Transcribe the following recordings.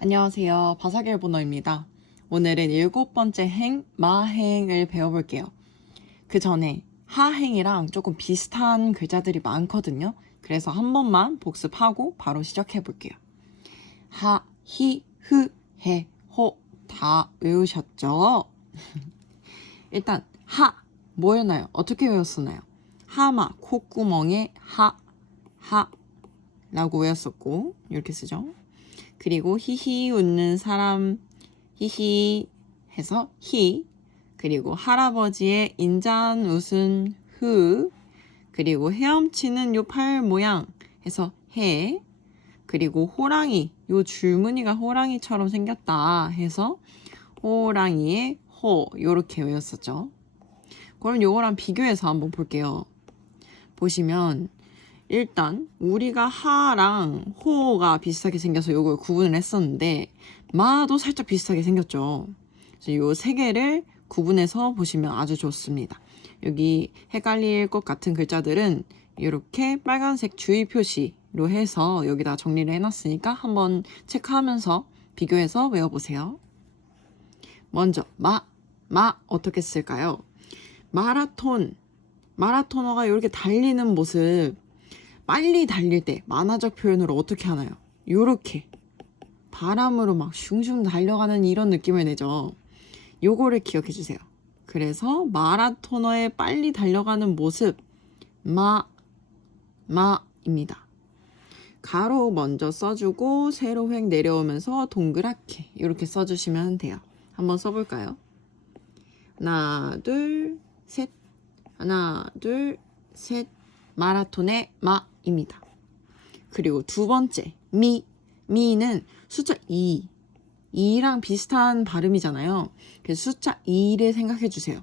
안녕하세요. 바삭일본어입니다. 오늘은 7번째 행, 마행을 배워볼게요. 그 전에 하행이랑 조금 비슷한 글자들이 많거든요. 그래서 한 번만 복습하고 바로 시작해볼게요. 하, 히, 흐, 해, 호 다 외우셨죠? 일단 하, 뭐였나요? 어떻게 외웠었나요? 하마, 콧구멍에 하 라고 외웠었고 이렇게 쓰죠. 그리고 히히 웃는 사람 히히 해서 히, 그리고 할아버지의 인자한 웃음 흐, 그리고 헤엄치는 요 팔 모양 해서 해, 그리고 호랑이 요 줄무늬가 호랑이처럼 생겼다 해서 호랑이의 호, 요렇게 외웠었죠. 그럼 요거랑 비교해서 한번 볼게요. 보시면 일단 우리가 하랑 호가 비슷하게 생겨서 요걸 구분을 했었는데 마도 살짝 비슷하게 생겼죠. 그래서 요 세 개를 구분해서 보시면 아주 좋습니다. 여기 헷갈릴 것 같은 글자들은 이렇게 빨간색 주의 표시로 해서 여기다 정리를 해놨으니까 한번 체크하면서 비교해서 외워보세요. 먼저 마 어떻게 쓸까요? 마라토너가 이렇게 달리는 모습, 빨리 달릴 때 만화적 표현으로 어떻게 하나요? 요렇게 바람으로 막 슝슝 달려가는 이런 느낌을 내죠. 요거를 기억해 주세요. 그래서 마라토너의 빨리 달려가는 모습 마입니다. 가로 먼저 써주고 세로 획 내려오면서 동그랗게 이렇게 써주시면 돼요. 한번 써볼까요? 하나 둘 셋, 하나 둘 셋, 마라톤의 마입니다. 그리고 두 번째 미는 숫자 2랑 비슷한 발음이잖아요. 그래서 숫자 2를 생각해 주세요.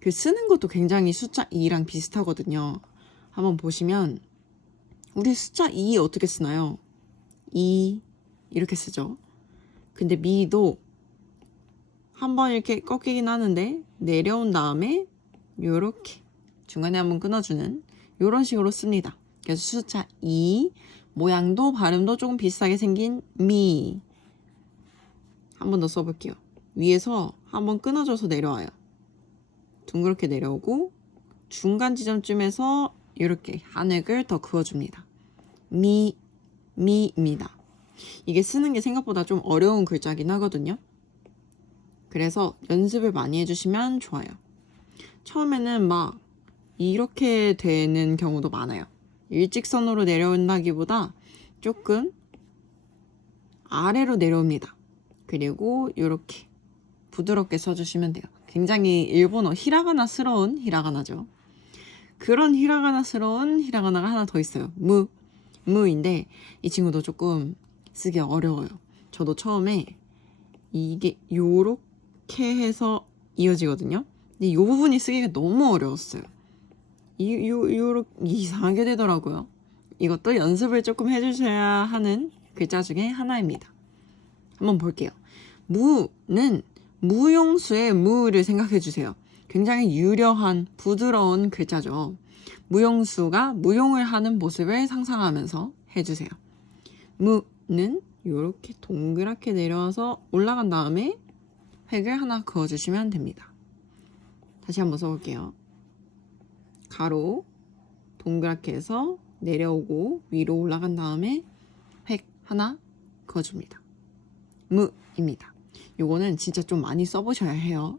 그 쓰는 것도 굉장히 숫자 2랑 비슷하거든요. 한번 보시면 우리 숫자 2 어떻게 쓰나요? 2 이렇게 쓰죠. 근데 미도 한번 이렇게 꺾이긴 하는데 내려온 다음에 요렇게 중간에 한번 끊어주는 이런 식으로 씁니다. 그래서 숫자 2 모양도 발음도 조금 비슷하게 생긴 미. 한 번 더 써볼게요. 위에서 한번 끊어줘서 내려와요. 둥그렇게 내려오고 중간 지점쯤에서 이렇게 한 획을 더 그어줍니다. 미입니다. 이게 쓰는 게 생각보다 좀 어려운 글자긴 하거든요. 그래서 연습을 많이 해주시면 좋아요. 처음에는 막 이렇게 되는 경우도 많아요. 일직선으로 내려온다기보다 조금 아래로 내려옵니다. 그리고 이렇게 부드럽게 써주시면 돼요. 굉장히 일본어 히라가나스러운 히라가나죠. 그런 히라가나스러운 히라가나가 하나 더 있어요. 무인데 이 친구도 조금 쓰기 어려워요. 저도 처음에 이게 요렇게 해서 이어지거든요. 근데 이 부분이 쓰기가 너무 어려웠어요. 요렇게 이상하게 되더라고요. 이것도 연습을 조금 해주셔야 하는 글자 중에 하나입니다. 한번 볼게요. 무는 무용수의 무를 생각해 주세요. 굉장히 유려한 부드러운 글자죠. 무용수가 무용을 하는 모습을 상상하면서 해주세요. 무는 이렇게 동그랗게 내려와서 올라간 다음에 획을 하나 그어주시면 됩니다. 다시 한번 써볼게요. 가로 동그랗게 해서 내려오고 위로 올라간 다음에 획 하나 그어줍니다. 무입니다. 요거는 진짜 좀 많이 써보셔야 해요.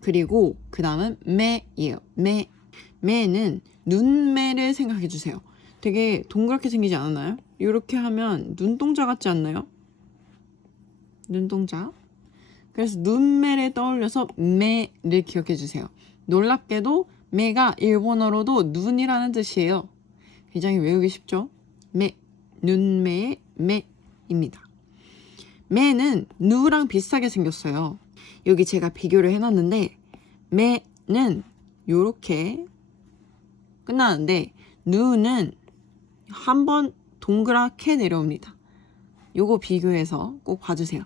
그리고 그 다음은 매예요. 매는 눈매를 생각해 주세요. 되게 동그랗게 생기지 않았나요? 이렇게 하면 눈동자 같지 않나요? 눈동자. 그래서 눈매를 떠올려서 매를 기억해 주세요. 놀랍게도 매가 일본어로도 눈이라는 뜻이에요. 굉장히 외우기 쉽죠? 눈매의 매입니다. 매는 누랑 비슷하게 생겼어요. 여기 제가 비교를 해놨는데 매는 요렇게 끝나는데 누는 한번 동그랗게 내려옵니다. 요거 비교해서 꼭 봐주세요.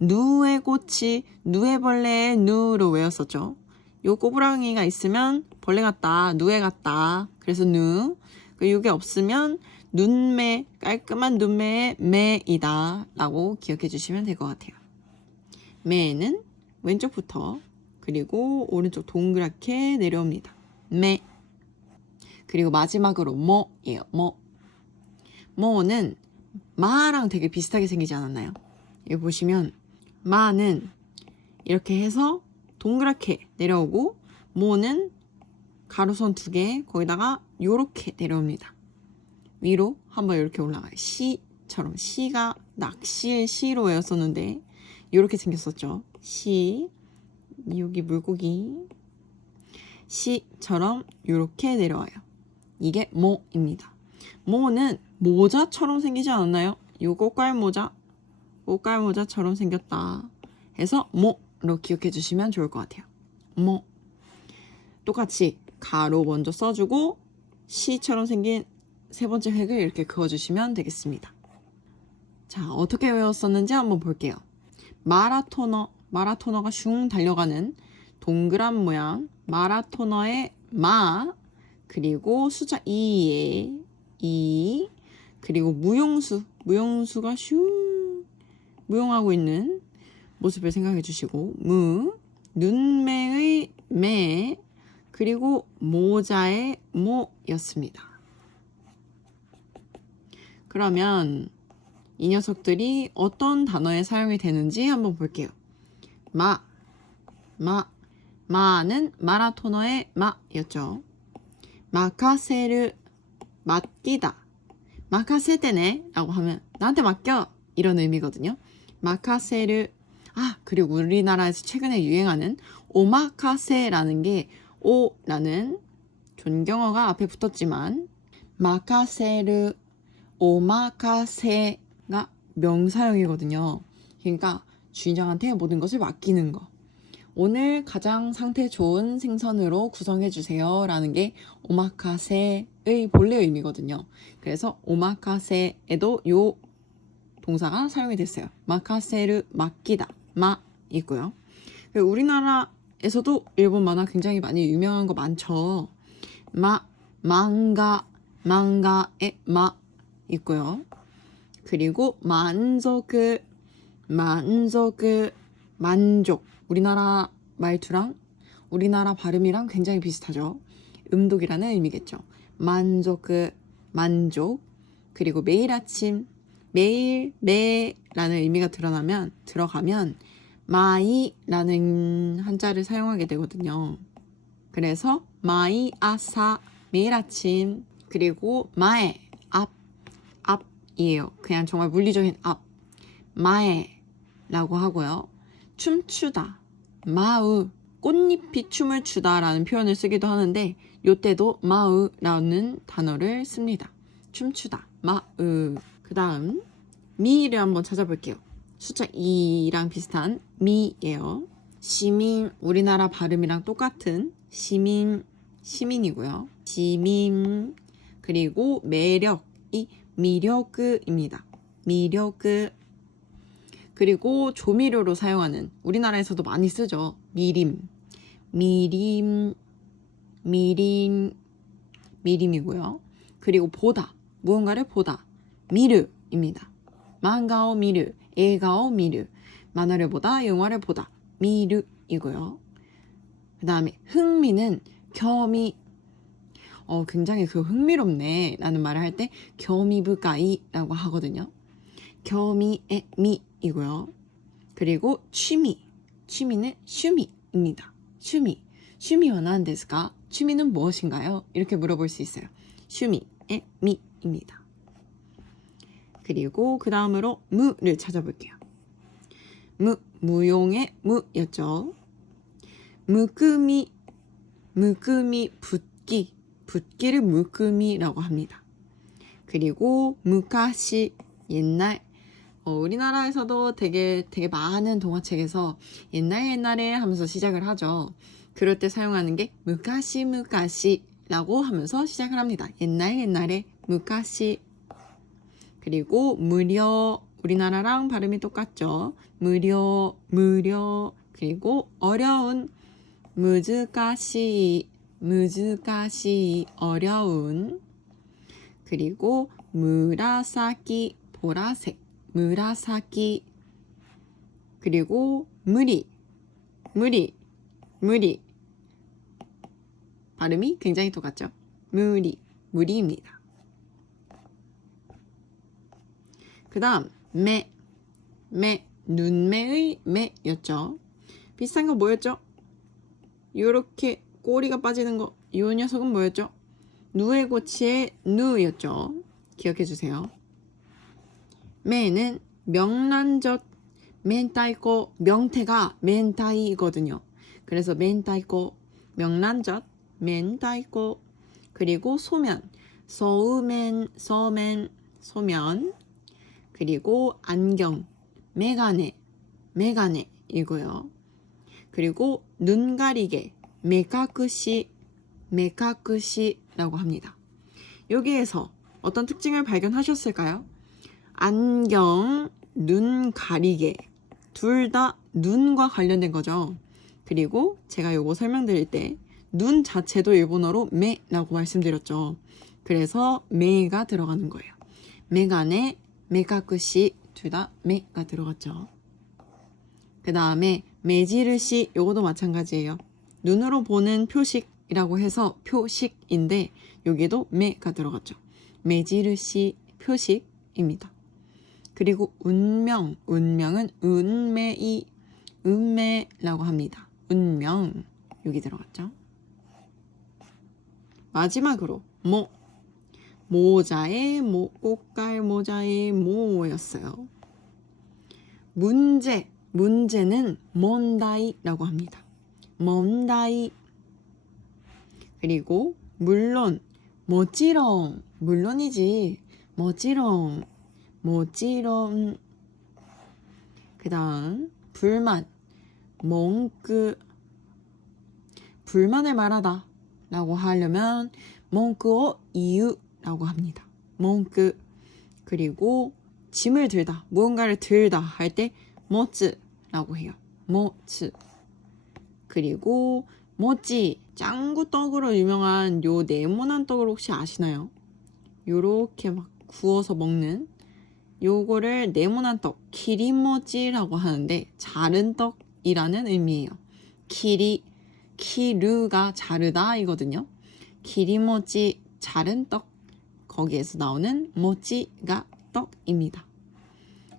누의 꽃이 누의 벌레의 누로 외웠었죠. 요 꼬부랑이가 있으면 벌레 같다, 누에 같다. 그래서 누. 이게 없으면 눈매, 깔끔한 눈매의 매이다 라고 기억해 주시면 될 것 같아요. 매는 왼쪽부터 그리고 오른쪽 동그랗게 내려옵니다. 매. 그리고 마지막으로 뭐예요. 뭐는 마랑 되게 비슷하게 생기지 않았나요? 여기 보시면 마는 이렇게 해서 동그랗게 내려오고 모는 가로선 2개 거기다가 요렇게 내려옵니다. 위로 한번 이렇게 올라가요. 시처럼 시가 낚시의 시로 외웠었는데 요렇게 생겼었죠. 시 여기 물고기 시처럼 요렇게 내려와요. 이게 모입니다. 모는 모자처럼 생기지 않았나요? 요 꽃갈모자처럼 생겼다 해서 모로 기억해 주시면 좋을 것 같아요. 모. 똑같이 가로 먼저 써주고 시처럼 생긴 세 번째 획을 이렇게 그어주시면 되겠습니다. 자, 어떻게 외웠었는지 한번 볼게요. 마라토너가 슝 달려가는 동그란 모양 마라토너의 마 그리고 숫자 2에 2 그리고 무용수가 슝 무용하고 있는 모습을 생각해 주시고 눈매의 매 그리고 모자의 모였습니다. 그러면 이 녀석들이 어떤 단어에 사용이 되는지 한번 볼게요. 마는 마라토너의 마였죠. 마카세르 맡기다. 마카세테네 라고 하면 나한테 맡겨 이런 의미거든요. 마카세르. 그리고 우리나라에서 최근에 유행하는 오마카세라는 게 오라는 존경어가 앞에 붙었지만 마카세르 오마카세가 명사형이거든요. 그러니까 주인장한테 모든 것을 맡기는 거. 오늘 가장 상태 좋은 생선으로 구성해 주세요 라는 게 오마카세의 본래 의미거든요. 그래서 오마카세에도 요 동사가 사용이 됐어요. 마카세를 맡기다 마 있고요. 우리나라에서도 일본 만화 굉장히 많이 유명한 거 많죠. 망가의 마 있고요. 그리고 만족 만족 우리나라 말투랑 우리나라 발음이랑 굉장히 비슷하죠. 음독이라는 의미겠죠. 만족 그리고 매일 아침 매라는 의미가 들어가면 마이라는 한자를 사용하게 되거든요. 그래서 마이 아사 매일 아침 그리고 마에 앞이에요. 그냥 정말 물리적인 앞 마에라고 하고요. 춤추다 마우 꽃잎이 춤을 추다라는 표현을 쓰기도 하는데 요때도 마우라는 단어를 씁니다. 춤추다 마우. 그 다음 미를 한번 찾아볼게요. 숫자 2랑 비슷한 미예요. 시민 우리나라 발음이랑 똑같은 시민이고요. 시민 그리고 매력이 미력입니다. 미력 그리고 조미료로 사용하는 우리나라에서도 많이 쓰죠. 미림이고요. 그리고 보다 무언가를 보다 미르입니다. 만가오 미르 에가오 미르 만화를 보다 영화를 보다 미르이고요. 그 다음에 흥미는 겸이 굉장히 흥미롭네 라는 말을 할 때 겸이부가이라고 하거든요. 겸이의 미이고요. 그리고 취미는 슈미입니다. 슈미와 난데스까? 취미는 무엇인가요? 이렇게 물어볼 수 있어요. 슈미의 미입니다. 그리고 그 다음으로 무를 찾아볼게요. 무용의 무였죠. 무금이 붓기를 무금이라고 합니다. 그리고 무카시 옛날 우리나라에서도 되게 많은 동화책에서 옛날에 하면서 시작을 하죠. 그럴 때 사용하는 게 무카시라고 하면서 시작을 합니다. 옛날에 무카시. 그리고 무려 우리나라랑 발음이 똑같죠. 무려 그리고 어려운 무즈가시 어려운. 그리고 무라사키 보라색 무라사키 그리고 무리 발음이 굉장히 똑같죠? 무리입니다. 그 다음 눈매의 매였죠. 비슷한 거 뭐였죠? 요렇게 꼬리가 빠지는 거, 이 녀석은 뭐였죠? 누에 고치의 누였죠. 기억해 주세요. 매는 명란젓, 멘타이코, 명태가 멘타이거든요. 그래서 멘타이코, 명란젓, 멘타이코, 그리고 소면, 소면, 그리고 안경, 메가네 이고요. 그리고 눈 가리개, 메카크시라고 합니다. 여기에서 어떤 특징을 발견하셨을까요? 안경, 눈 가리개 둘 다 눈과 관련된 거죠. 그리고 제가 요거 설명드릴 때 눈 자체도 일본어로 메라고 말씀드렸죠. 그래서 메가 들어가는 거예요. 메가네, 메카크시 둘 다 메가 들어갔죠. 그 다음에 매지르시 요거도 마찬가지예요. 눈으로 보는 표식이라고 해서 표식인데 여기도 메가 들어갔죠. 매지르시 표식입니다. 그리고 운명은 운매라고 합니다. 운명 여기 들어갔죠. 마지막으로 모자의 꽃갈 모자의 모였어요. 문제는 몬다이라고 합니다. 몬다이. 그리고 물론 물론이지 모찌롱. 그 다음 불만 불만을 말하다 라고 하려면 몽크오 이유라고 합니다. 몽크. 그리고 짐을 들다, 무언가를 들다 할 때 모츠라고 해요. 모츠. 그리고 모찌, 짱구떡으로 유명한 요 네모난 떡을 혹시 아시나요? 요렇게 막 구워서 먹는 요거를 네모난 떡, 키리모찌라고 하는데 자른 떡이라는 의미예요. 키르가 자르다 이거든요. 키리모찌, 자른 떡. 거기에서 나오는 모찌가 떡입니다.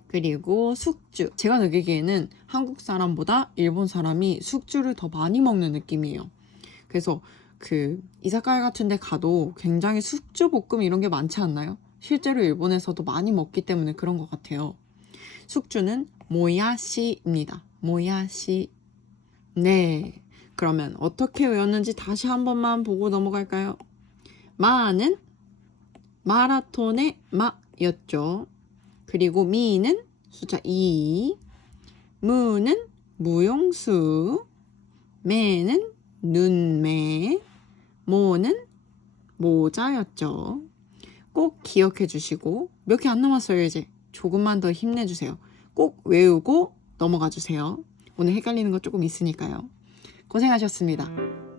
그리고 숙주. 제가 느끼기에는 한국 사람보다 일본 사람이 숙주를 더 많이 먹는 느낌이에요. 그래서 그 이사카야 같은 데 가도 굉장히 숙주 볶음 이런 게 많지 않나요? 실제로 일본에서도 많이 먹기 때문에 그런 것 같아요. 숙주는 모야시입니다. 모야시. 네. 그러면 어떻게 외웠는지 다시 한 번만 보고 넘어갈까요? 마는 마라톤의 마였죠. 그리고 미는 숫자 2, 무는 무용수, 매는 눈매, 모는 모자였죠. 꼭 기억해 주시고 몇 개 안 남았어요. 이제 조금만 더 힘내주세요. 꼭 외우고 넘어가 주세요. 오늘 헷갈리는 거 조금 있으니까요. 고생하셨습니다.